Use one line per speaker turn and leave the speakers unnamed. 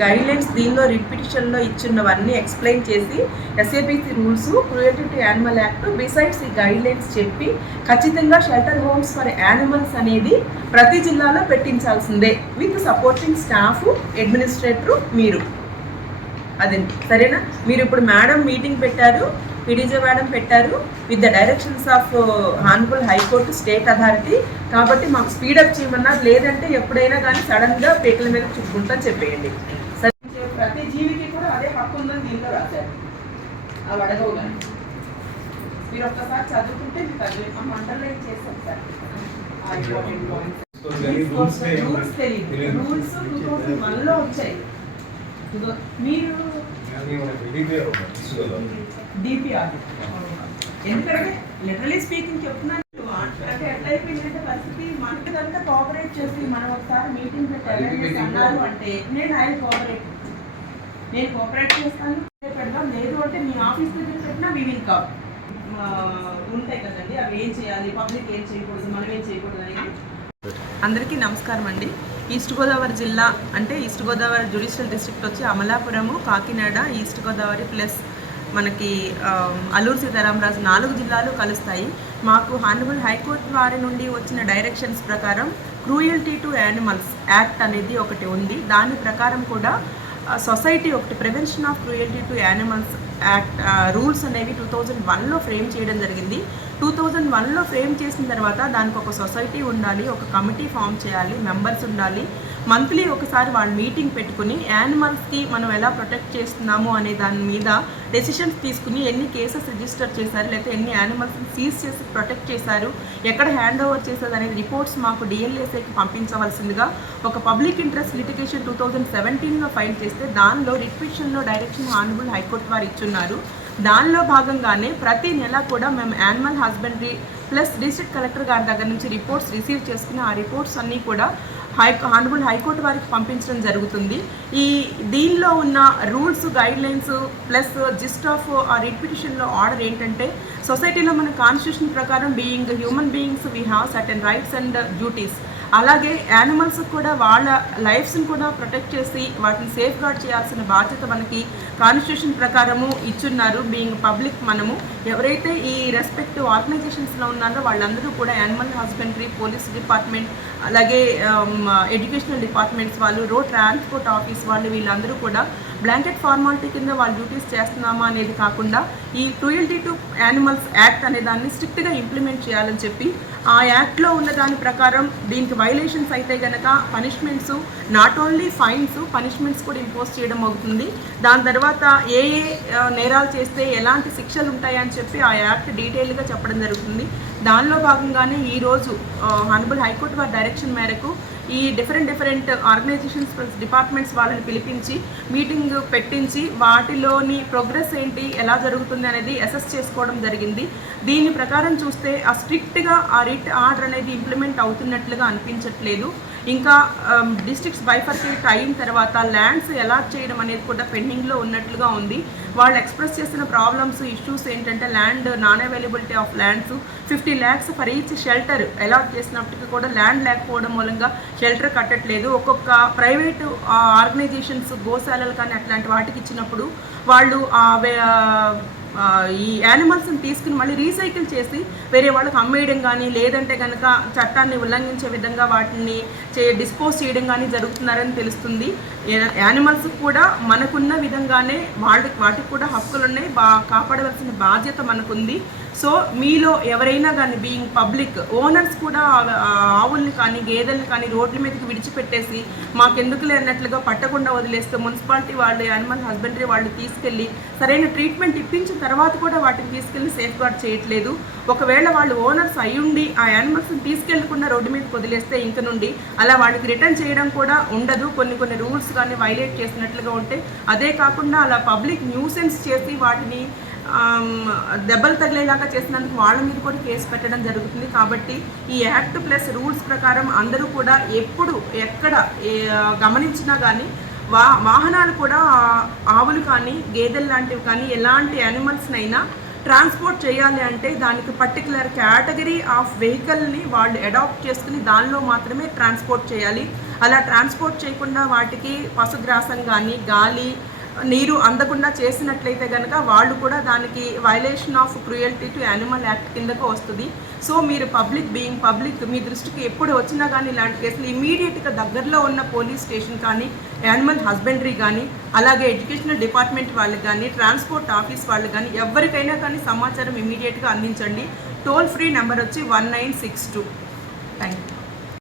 Guidelines దీనిలో రిపిటిషన్లో ఇచ్చినవన్నీ explain చేసి SAPC rules cruelty to animal act besides ఈ గైడ్లైన్స్ చెప్పి ఖచ్చితంగా షెల్టర్ హోమ్స్ ఫర్ యానిమల్స్ అనేది ప్రతి జిల్లాలో పెట్టించాల్సిందే. విత్ సపోర్టింగ్ స్టాఫ్ అడ్మినిస్ట్రేటర్ మీరు. అదండి. సరేనా? మీరు ఇప్పుడు మేడం మీటింగ్ పెట్టారు. పిడిజే మేడం పెట్టారు with the directions of uh, honourable high court state authority. కాబట్టి మాకు స్పీడప్ చేయమన్నా లేదంటే ఎప్పుడైనా కానీ సడన్గా పేకల మీద చుట్టుకుంటా చెప్పేయండి. ప్రతి జీవికి కూడా అదే హక్కు ఉందని దీంతో రాశారు. అవి అడగవు కానీ మీరు ఒక్కసారి చదువుకుంటే మీకు అది అండర్లైన్ చేస్తాం సార్? ఆ
రూల్స్
తెలియదు. రూల్స్ టూ థౌసండ్ వన్లో వచ్చాయి. ఇదిగో మీరు డిపిఆర్ ఎందుకంటే లిటరలీ స్పీకింగ్ చెప్తున్నాను అంటే ఎట్లా అయిపోయిందంటే పరిస్థితి మనకి కనుక కోఆపరేట్ చేసి మనం ఒకసారి మీటింగ్ పెట్టి అన్నారు అంటే నేను ఆయన కోఆపరేట్ నేను కోఆపరేట్ చేస్తాను పెడదాం. లేదు అంటే మీ ఆఫీస్ దగ్గర పెట్టినా వి విల్ కమ్ ఉంటాయి కదండి. అవి ఏం చేయాలి? పబ్లిక్ ఏం చేయకూడదు? మనం ఏం చేయకూడదు అనేది. అందరికీ నమస్కారం అండి. ఈస్ట్ గోదావరి జిల్లా అంటే ఈస్ట్ గోదావరి జ్యుడిషియల్ డిస్ట్రిక్ట్ వచ్చి అమలాపురము కాకినాడ ఈస్ట్ గోదావరి ప్లస్ మనకి అల్లూరు సీతారామరాజు నాలుగు జిల్లాలు కలుస్తాయి. మాకు హానబుల్ హైకోర్టు వారి నుండి వచ్చిన డైరెక్షన్స్ ప్రకారం క్రూయల్టీ టు యానిమల్స్ యాక్ట్ అనేది ఒకటి ఉంది. దాని ప్రకారం కూడా సొసైటీ ఒకటి prevention of cruelty to animals act rules అనేవి టూ థౌజండ్ వన్లో ఫ్రేమ్ చేయడం జరిగింది. టూ థౌజండ్ వన్లో ఫ్రేమ్ చేసిన తర్వాత దానికి ఒక సొసైటీ ఉండాలి ఒక కమిటీ ఫామ్ చేయాలి మెంబర్స్ ఉండాలి. మంత్లీ ఒకసారి వాళ్ళు మీటింగ్ పెట్టుకుని యానిమల్స్కి మనం ఎలా ప్రొటెక్ట్ చేస్తున్నాము అనే దాని మీద డెసిషన్స్ తీసుకుని ఎన్ని కేసెస్ రిజిస్టర్ చేశారు లేకపోతే ఎన్ని యానిమల్స్ని సీజ్ చేసి ప్రొటెక్ట్ చేశారు ఎక్కడ హ్యాండ్ ఓవర్ చేశారు అనేది రిపోర్ట్స్ మాకు డిఎల్ఏసీకి పంపించవలసిందిగా ఒక public interest litigation two thousand సెవెంటీన్లో ఫైల్ చేస్తే దానిలో రిక్విషన్లో డైరెక్షన్ హానబుల్ హైకోర్టు వారు ఇచ్చున్నారు. దానిలో భాగంగానే ప్రతి నెల కూడా మేము animal husbandry plus district collector గారి దగ్గర నుంచి రిపోర్ట్స్ రిసీవ్ చేసుకుని ఆ రిపోర్ట్స్ అన్నీ కూడా హై హానబుల్ హైకోర్టు వారికి పంపించడం జరుగుతుంది. ఈ దీనిలో ఉన్న rules guidelines plus gist of ఆ రిపిటిషన్లో ఆర్డర్ ఏంటంటే సొసైటీలో మన కాన్స్టిట్యూషన్ ప్రకారం being human beings we have certain rights and duties అలాగే యానిమల్స్ కూడా వాళ్ళ లైఫ్స్ని కూడా ప్రొటెక్ట్ చేసి వాటిని సేఫ్ గార్డ్ చేయాల్సిన బాధ్యత మనకి కాన్స్టిట్యూషన్ ప్రకారము ఇచ్చున్నారు. బీయింగ్ పబ్లిక్ మనము. ఎవరైతే ఈ రెస్పెక్టివ్ ఆర్గనైజేషన్స్లో ఉన్నారో వాళ్ళందరూ కూడా యానిమల్ హస్బెండరీ పోలీస్ డిపార్ట్మెంట్ అలాగే um, ఎడ్యుకేషనల్ డిపార్ట్మెంట్స్ వాళ్ళు రోడ్ ట్రాన్స్పోర్ట్ ఆఫీస్ వాళ్ళు వీళ్ళందరూ కూడా బ్లాంకెట్ ఫార్మాలిటీ కింద వాళ్ళు డ్యూటీస్ చేస్తున్నామా అనేది కాకుండా ఈ క్రూయల్టీ టు యానిమల్స్ యాక్ట్ అనే దాన్ని స్ట్రిక్ట్గా ఇంప్లిమెంట్ చేయాలని చెప్పి ఆ యాక్ట్లో ఉన్న దాని ప్రకారం దీనికి వైలేషన్స్ అయితే గనక punishments not only fines punishments కూడా ఇంపోజ్ చేయడం అవుతుంది. దాని తర్వాత ఏ ఏ uh, నేరాలు చేస్తే ఎలాంటి శిక్షలు ఉంటాయని చెప్పి ఆ యాక్ట్ డీటెయిల్గా చెప్పడం జరుగుతుంది. దానిలో భాగంగానే ఈరోజు హానబుల్ హైకోర్టు వారి డైరెక్షన్ మేరకు ఈ డిఫరెంట్ డిఫరెంట్ ఆర్గనైజేషన్స్ డిపార్ట్మెంట్స్ వాళ్ళని పిలిపించి మీటింగ్ పెట్టించి వాటిలోని ప్రోగ్రెస్ ఏంటి ఎలా జరుగుతుంది అనేది అసెస్ చేసుకోవడం జరిగింది. దీని ప్రకారం చూస్తే ఆ స్ట్రిక్ట్గా ఆ రిట్ ఆర్డర్ అనేది ఇంప్లిమెంట్ అవుతున్నట్లుగా అనిపించట్లేదు. ఇంకా um, డిస్ట్రిక్ట్స్ బైఫర్కేట్ అయిన తర్వాత ల్యాండ్స్ ఎలా చేయడం అనేది కూడా పెండింగ్లో ఉన్నట్లుగా ఉంది. వాళ్ళు ఎక్స్ప్రెస్ చేసిన ప్రాబ్లమ్స్ ఇష్యూస్ ఏంటంటే land non availability of lands fifty lakhs for each shelter allot చేసినప్పటికీ కూడా ల్యాండ్ లేకపోవడం మూలంగా షెల్టర్ కట్టట్లేదు. ఒక్కొక్క ప్రైవేట్ ఆర్గనైజేషన్స్ uh, గోశాలలు కానీ అట్లాంటి వాటికి ఇచ్చినప్పుడు వాళ్ళు uh, ఈ యానిమల్స్ని తీసుకుని మళ్ళీ రీసైకిల్ చేసి వేరే వాళ్ళకి అమ్మేయడం కానీ లేదంటే కనుక చట్టాన్ని ఉల్లంఘించే విధంగా వాటిని చే డిస్పోజ్ చేయడం కానీ జరుగుతున్నారని తెలుస్తుంది. యానిమల్స్ కూడా మనకున్న విధంగానే వాళ్ళకి వాటికి కూడా హక్కులు ఉన్నాయి బా కాపాడవలసిన బాధ్యత మనకుంది. సో మీలో ఎవరైనా కానీ బీయింగ్ పబ్లిక్ ఓనర్స్ కూడా ఆవుల్ని కానీ గేదెల్ని కానీ రోడ్ల మీదకి విడిచిపెట్టేసి మాకెందుకులే అన్నట్లుగా పట్టకుండా వదిలేస్తే మున్సిపాలిటీ వాళ్ళు యానిమల్ హస్బెండరీ వాళ్ళు తీసుకెళ్ళి సరైన ట్రీట్మెంట్ ఇప్పించిన తర్వాత కూడా వాటిని తీసుకెళ్ళి సేఫ్ గార్డ్ చేయట్లేదు. ఒకవేళ వాళ్ళు ఓనర్స్ అయ్యుండి ఆ యానిమల్స్ని తీసుకెళ్ళకుండా రోడ్డు మీదకి వదిలేస్తే ఇంక నుండి అలా వాళ్ళకి రిటర్న్ చేయడం కూడా ఉండదు. కొన్ని కొన్ని రూల్స్ కానీ వైలేట్ చేసినట్లుగా ఉంటే అదే కాకుండా అలా పబ్లిక్ న్యూసెన్స్ చేసి వాటిని దెబ్బలు తగిలేలాగా చేసినందుకు వాళ్ళ మీద కూడా కేసు పెట్టడం జరుగుతుంది. కాబట్టి ఈ యాక్ట్ ప్లస్ రూల్స్ ప్రకారం అందరూ కూడా ఎప్పుడు ఎక్కడ గమనించినా కానీ వా వాహనాలు కూడా ఆవులు కానీ గేదెలు లాంటివి కానీ ఎలాంటి యానిమల్స్నైనా ట్రాన్స్పోర్ట్ చేయాలి అంటే దానికి పర్టికులర్ కేటగిరీ ఆఫ్ వెహికల్ని వాళ్ళు అడాప్ట్ చేసుకుని దానిలో మాత్రమే ట్రాన్స్పోర్ట్ చేయాలి. అలా ట్రాన్స్పోర్ట్ చేయకుండా వాటికి పశుగ్రాసం కానీ గాలి నీరు అందకుండా చేసినట్లయితే కనుక వాళ్ళు కూడా దానికి violation of cruelty to animal act కిందకు వస్తుంది. సో మీరు పబ్లిక్ బీయింగ్ పబ్లిక్ మీ దృష్టికి ఎప్పుడు వచ్చినా కానీ ఇలాంటి కేసులు ఇమీడియట్గా దగ్గరలో ఉన్న పోలీస్ స్టేషన్ కానీ యానిమల్ హస్బెండరీ కానీ అలాగే ఎడ్యుకేషనల్ డిపార్ట్మెంట్ వాళ్ళకి కానీ ట్రాన్స్పోర్ట్ ఆఫీస్ వాళ్ళకి కానీ ఎవరికైనా కానీ సమాచారం ఇమీడియట్గా అందించండి. టోల్ ఫ్రీ నెంబర్ వచ్చి one nine six two thank you